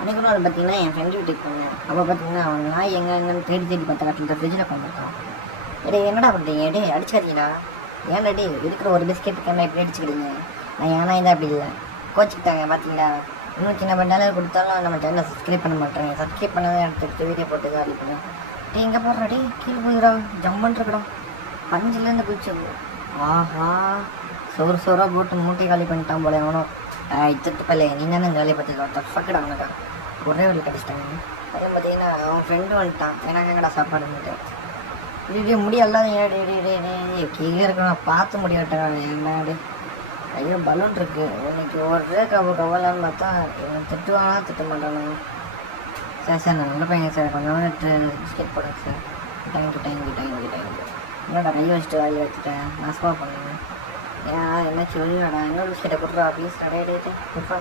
அன்றைக்கு நாள் பார்த்தீங்கன்னா என் ஃப்ரெண்டு வீட்டுக்கு போனேன். அப்போ பார்த்தீங்கன்னா அவன் நாய் எங்கன்னு தேடி தேடி பார்த்த காட்டில் ஃப்ரிட்ஜில் கொண்டுருக்கான். டே என்னடா பண்ணுறீங்க? டே அடிச்சுக்காதீங்களா? ஏன்டா டே இருக்கிற ஒரு பிஸ்கெட்டுக்கு என்ன இப்படி அடிச்சுக்கிடுங்க? நான் ஏன்னா இதான் அப்படி இல்லை கோச்சிக்கிட்டாங்க பார்த்தீங்களா? இன்னும் சின்ன $10 கொடுத்தாலும் நம்ம சேனலை சப்ஸ்கிரைப் பண்ண மாட்டேங்க. சப்ஸ்கிரைப் பண்ணாதான் எடுத்து வீடியோ போட்டு தான் அடிப்பேன். டே எங்கே போடுறா? டே கீழே போயிடா, ஜம்முன்னு இருக்கடா, பஞ்சிலேருந்து போயிடுச்சு. ஆஹா, சோறாக போட்டு மூட்டை காலி பண்ணிட்டான் போல எவனும். இத்துட்டு பல்ல நீ தானே காலி பார்த்துக்கோ, தப்பாக்கடா அவனுக்கா ஒரே வழி கடிச்சிட்டாங்க. அதே பார்த்தீங்கன்னா அவன் ஃப்ரெண்டு வந்துட்டான். எனக்கு எங்கடா சாப்பாடுன்னுட்டு இப்படி முடியல்லாதீங்க. கீழே இருக்கணும் பார்த்து முடியாட்டாங்க. என்ன ஐயோ பலூன் இருக்கு இன்னைக்கு ஒரே கவலான்னு பார்த்தா இவன் திட்டுவானா திட்ட மாட்டானா? சார் நான் நல்ல பையன் சார், கொஞ்சம் பிஸ்கெட் போடுங்க சார். தேங்க்யூ. என்னடா கை வச்சுட்டு வாயில் வச்சுட்டேன், நாசமாக பண்ணுங்க. ஏன் என்ன சொல்லுடா, இன்னொரு பிஸ்கெட்டை கொடுறா ப்ளீஸ். டே கொடுறா.